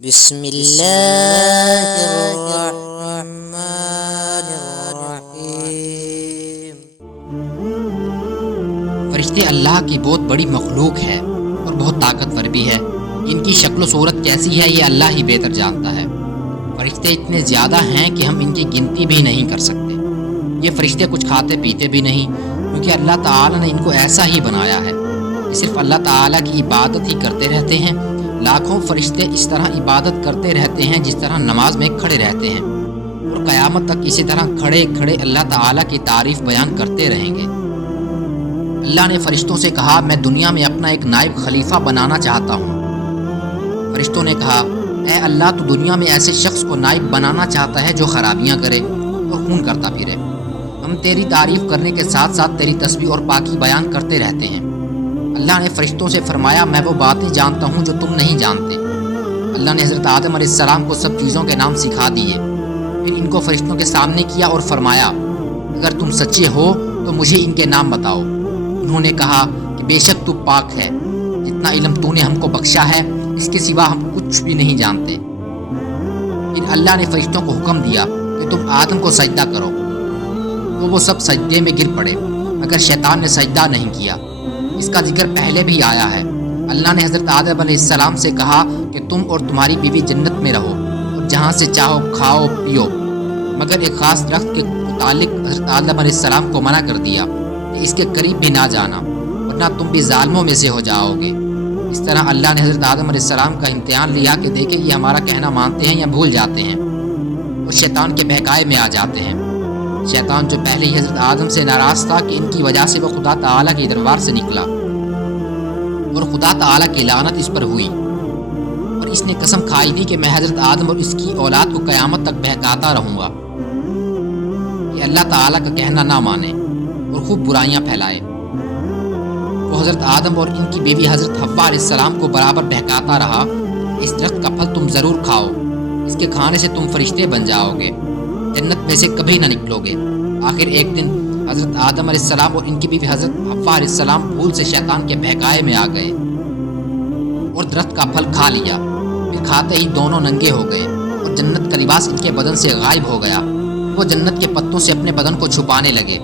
بسم اللہ الرحمن الرحیم۔ فرشتے اللہ کی بہت بڑی مخلوق ہے اور بہت طاقتور بھی ہے۔ ان کی شکل و صورت کیسی ہے یہ اللہ ہی بہتر جانتا ہے۔ فرشتے اتنے زیادہ ہیں کہ ہم ان کی گنتی بھی نہیں کر سکتے۔ یہ فرشتے کچھ کھاتے پیتے بھی نہیں، کیونکہ اللہ تعالیٰ نے ان کو ایسا ہی بنایا ہے کہ صرف اللہ تعالیٰ کی عبادت ہی کرتے رہتے ہیں۔ لاکھوں فرشتے اس طرح عبادت کرتے رہتے ہیں جس طرح نماز میں کھڑے رہتے ہیں، اور قیامت تک اسی طرح کھڑے کھڑے اللہ تعالیٰ کی تعریف بیان کرتے رہیں گے۔ اللہ نے فرشتوں سے کہا، میں دنیا میں اپنا ایک نائب خلیفہ بنانا چاہتا ہوں۔ فرشتوں نے کہا، اے اللہ، تو دنیا میں ایسے شخص کو نائب بنانا چاہتا ہے جو خرابیاں کرے اور خون کرتا پھرے۔ ہم تیری تعریف کرنے کے ساتھ ساتھ تیری تسبیح اور پاکی بیان کرتے رہتے ہیں۔ اللہ نے فرشتوں سے فرمایا، میں وہ باتیں جانتا ہوں جو تم نہیں جانتے۔ اللہ نے حضرت آدم علیہ السلام کو سب چیزوں کے نام سکھا دیے، پھر ان کو فرشتوں کے سامنے کیا اور فرمایا، اگر تم سچے ہو تو مجھے ان کے نام بتاؤ۔ انہوں نے کہا کہ بے شک تو پاک ہے، جتنا علم تو نے ہم کو بخشا ہے اس کے سوا ہم کچھ بھی نہیں جانتے۔ پھر اللہ نے فرشتوں کو حکم دیا کہ تم آدم کو سجدہ کرو، تو وہ سب سجدے میں گر پڑے مگر شیطان نے سجدہ نہیں کیا۔ اس کا ذکر پہلے بھی آیا ہے۔ اللہ نے حضرت آدم علیہ السلام سے کہا کہ تم اور تمہاری بیوی جنت میں رہو اور جہاں سے چاہو کھاؤ پیو، مگر ایک خاص درخت کے متعلق حضرت آدم علیہ السلام کو منع کر دیا کہ اس کے قریب بھی نہ جانا ورنہ تم بھی ظالموں میں سے ہو جاؤ گے۔ اس طرح اللہ نے حضرت آدم علیہ السلام کا امتحان لیا کہ دیکھیں یہ ہمارا کہنا مانتے ہیں یا بھول جاتے ہیں، اور شیطان کے بہکائے میں آ جاتے ہیں۔ شیطان جو پہلے ہی حضرت آدم سے ناراض تھا کہ ان کی وجہ سے وہ خدا تعالیٰ کے دربار سے نکلا، اور خدا تعالیٰ کی لعنت اس پر ہوئی، اور اس نے قسم کھائی دی کہ میں حضرت آدم اور اس کی اولاد کو قیامت تک بہکاتا رہوں گا کہ اللہ تعالیٰ کا کہنا نہ مانے اور خوب برائیاں پھیلائے۔ وہ حضرت آدم اور ان کی بیوی حضرت حوا علیہ السلام کو برابر بہکاتا رہا، اس درخت کا پھل تم ضرور کھاؤ، اس کے کھانے سے تم فرشتے بن جاؤ گے، جنت میں سے کبھی نہ نکلو گے۔ آخر ایک دن حضرت آدم علیہ السلام اور ان کی بیوی حضرت حوا علیہ السلام بھول سے شیطان کے بہکائے میں آ گئے اور درخت کا پھل کھا لیا۔ پھر کھاتے ہی دونوں ننگے ہو گئے اور جنت کا لباس ان کے بدن سے غائب ہو گیا۔ وہ جنت کے پتوں سے اپنے بدن کو چھپانے لگے۔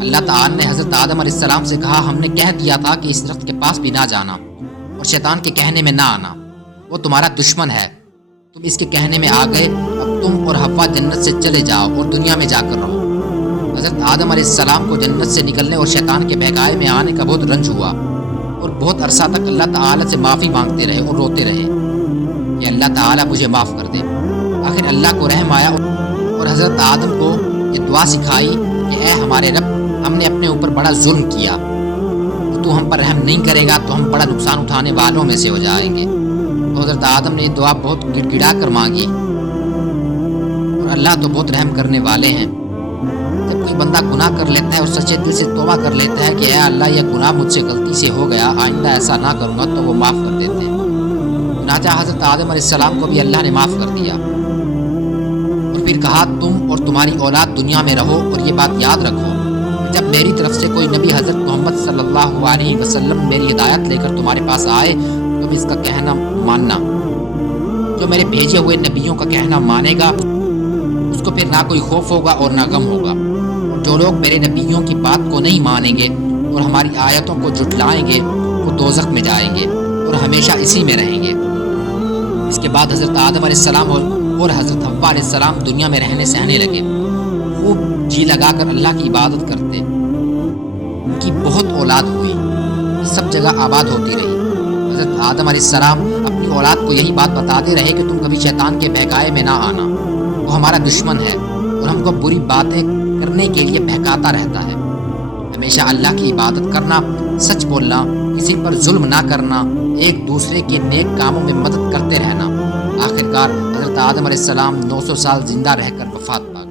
اللہ تعالیٰ نے حضرت آدم علیہ السلام سے کہا، ہم نے کہہ دیا تھا کہ اس درخت کے پاس بھی نہ جانا اور شیطان کے کہنے میں نہ آنا، وہ تمہارا دشمن ہے۔ تم اس کے کہنے میں آ گئے، اب تم اور حوا جنت سے چلے جاؤ اور دنیا میں جا کر رہو۔ حضرت آدم علیہ السلام کو جنت سے نکلنے اور شیطان کے بہکائے میں آنے کا بہت رنج ہوا، اور بہت عرصہ تک اللہ تعالیٰ سے معافی مانگتے رہے اور روتے رہے کہ اللہ تعالیٰ مجھے معاف کر دے۔ آخر اللہ کو رحم آیا اور حضرت آدم کو یہ دعا سکھائی کہ اے ہمارے رب، ہم نے اپنے اوپر بڑا ظلم کیا، تو ہم پر رحم نہیں کرے گا تو ہم بڑا نقصان اٹھانے والوں میں سے ہو جائیں گے۔ تو حضرت آدم نے یہ دعا بہت گڑ گڑا کر مانگی، اور اللہ تو بہت رحم کرنے والے ہیں۔ جب کوئی بندہ گناہ کر لیتا ہے اور سچے دل سے توبہ کر لیتا ہے کہ اے اللہ یہ گناہ مجھ سے غلطی سے ہو گیا، آئندہ ایسا نہ کروں گا، تو وہ معاف کر دیتے ہیں۔ چنانچہ حضرت آدم علیہ السلام کو بھی اللہ نے معاف کر دیا، اور پھر کہا، تم اور تمہاری اولاد دنیا میں رہو، اور یہ بات یاد رکھو کہ جب میری طرف سے کوئی نبی حضرت محمد صلی اللہ علیہ وسلم میری ہدایت لے کر تمہارے پاس آئے، تم اس کا کہنا ماننا۔ جو میرے بھیجے ہوئے نبیوں کا کہنا مانے گا اس کو پھر نہ کوئی خوف ہوگا اور نہ غم ہوگا، اور جو لوگ میرے نبیوں کی بات کو نہیں مانیں گے اور ہماری آیتوں کو جھٹلائیں گے وہ دوزخ میں جائیں گے اور ہمیشہ اسی میں رہیں گے۔ اس کے بعد حضرت آدم علیہ السلام اور حضرت حوا علیہ السلام دنیا میں رہنے سہنے لگے، خوب جی لگا کر اللہ کی عبادت کرتے۔ ان کی بہت اولاد ہوئی، سب جگہ آباد ہوتی رہی۔ حضرت آدم علیہ السلام اپنی اولاد کو یہی بات بتاتے رہے کہ تم کبھی شیطان کے بہکائے میں نہ آنا، وہ ہمارا دشمن ہے اور ہم کو بری باتیں کرنے کے لیے بہکاتا رہتا ہے۔ ہمیشہ اللہ کی عبادت کرنا، سچ بولنا، کسی پر ظلم نہ کرنا، ایک دوسرے کے نیک کاموں میں مدد کرتے رہنا۔ آخرکار حضرت آدم علیہ السلام 900 سال زندہ رہ کر وفات پا گئے۔